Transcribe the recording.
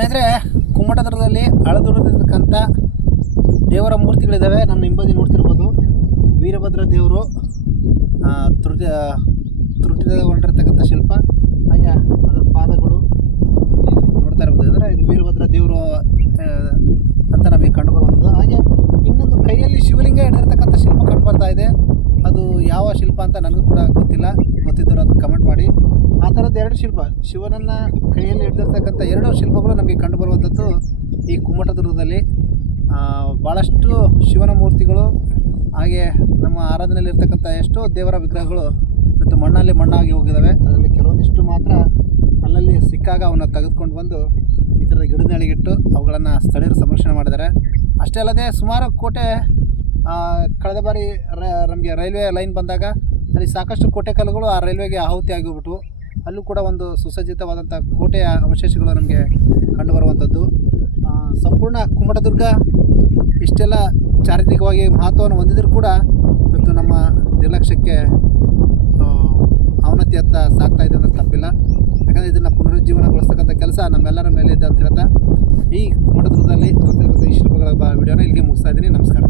ಸ್ನೇಹಿತರೆ, ಕುಮ್ಮಟದುರ್ಗದಲ್ಲಿ ಹಳದುರ್ಗದಲ್ಲಿರ್ತಕ್ಕಂಥ ದೇವರ ಮೂರ್ತಿಗಳಿದ್ದಾವೆ. ನಮ್ಮ ಹಿಂಬದಿ ನೋಡ್ತಿರ್ಬೋದು ವೀರಭದ್ರ ದೇವರು ತೃಟಿತಗೊಂಡಿರ್ತಕ್ಕಂಥ ಶಿಲ್ಪ. ಹಾಗೆ ಅದರ ಪಾದಗಳು ನೋಡ್ತಾ ಇರ್ಬೋದು. ಅಂದರೆ ಇದು ವೀರಭದ್ರ ದೇವರು ಅಂತ ನಮಗೆ ಕಂಡು ಬರುವಂಥದ್ದು. ಹಾಗೆ ಇನ್ನೊಂದು ಕೈಯಲ್ಲಿ ಶಿವಲಿಂಗ ಹಿಡಿದಿರ್ತಕ್ಕಂಥ ಶಿಲ್ಪ ಕಂಡು ಬರ್ತಾ ಇದೆ. ಅದು ಯಾವ ಶಿಲ್ಪ ಅಂತ ನನಗೂ ಕೂಡ ಗೊತ್ತಿಲ್ಲ. ಗೊತ್ತಿದ್ದವರು ಅದು ಕಮೆಂಟ್ ಮಾಡಿ. ಆ ಥರದ್ದು ಎರಡು ಶಿಲ್ಪ, ಶಿವನನ್ನು ಕೈಯಲ್ಲಿ ಹಿಡಿದಿರ್ತಕ್ಕಂಥ ಎರಡು ಶಿಲ್ಪಗಳು ನಮಗೆ ಕಂಡು ಬರುವಂಥದ್ದು ಈ ಕುಮ್ಮಟದುರ್ಗದಲ್ಲಿ. ಭಾಳಷ್ಟು ಶಿವನ ಮೂರ್ತಿಗಳು ಹಾಗೆ ನಮ್ಮ ಆರಾಧನೆಯಲ್ಲಿರ್ತಕ್ಕಂಥ ಎಷ್ಟೋ ದೇವರ ವಿಗ್ರಹಗಳು ಇವತ್ತು ಮಣ್ಣಾಗಿ ಹೋಗಿದ್ದಾವೆ. ಅದರಲ್ಲಿ ಕೆಲವೊಂದಿಷ್ಟು ಮಾತ್ರ ಅಲ್ಲಲ್ಲಿ ಸಿಕ್ಕಾಗ ಅವನ್ನ ತೆಗೆದುಕೊಂಡು ಬಂದು ಈ ಥರದ ಗಿಡನೆಳೆಗಿಟ್ಟು ಅವುಗಳನ್ನು ಸ್ಥಳೀಯರು ಸಂರಕ್ಷಣೆ ಮಾಡಿದ್ದಾರೆ. ಅಷ್ಟೇ ಅಲ್ಲದೆ ಸುಮಾರು ಕೋಟೆ ಕಳೆದ ಬಾರಿ ನಮಗೆ ರೈಲ್ವೆ ಲೈನ್ ಬಂದಾಗ ಅಲ್ಲಿ ಸಾಕಷ್ಟು ಕೋಟೆ ಕಲ್ಲುಗಳು ಆ ರೈಲ್ವೆಗೆ ಆಹುತಿ ಆಗಿಬಿಟ್ಟು ಅಲ್ಲೂ ಕೂಡ ಒಂದು ಸುಸಜ್ಜಿತವಾದಂಥ ಕೋಟೆಯ ಅವಶೇಷಗಳು ನಮಗೆ ಕಂಡುಬರುವಂಥದ್ದು. ಸಂಪೂರ್ಣ ಕುಮ್ಮಟದುರ್ಗ ಇಷ್ಟೆಲ್ಲ ಚಾರಿತ್ರಿಕವಾಗಿ ಮಹತ್ವವನ್ನು ಹೊಂದಿದರೂ ಕೂಡ ಇವತ್ತು ನಮ್ಮ ನಿರ್ಲಕ್ಷ್ಯಕ್ಕೆ ಅವನತಿಯತ್ತ ಸಾಗ್ತಾ ಇದೆ ಅಂದರೆ ತಪ್ಪಿಲ್ಲ. ಯಾಕಂದರೆ ಇದನ್ನು ಪುನರುಜ್ಜೀವನಗೊಳಿಸ್ತಕ್ಕಂಥ ಕೆಲಸ ನಮ್ಮೆಲ್ಲರ ಮೇಲೆ ಇದೆ ಅಂತ ಹೇಳ್ತಾ ಈ ಕುಮ್ಮಟದುರ್ಗದಲ್ಲಿ ಈ ಶಿಲ್ಪಗಳ ವಿಡಿಯೋನ ಇಲ್ಲಿಗೆ ಮುಗಿಸ್ತಾ ಇದ್ದೀನಿ. ನಮಸ್ಕಾರ.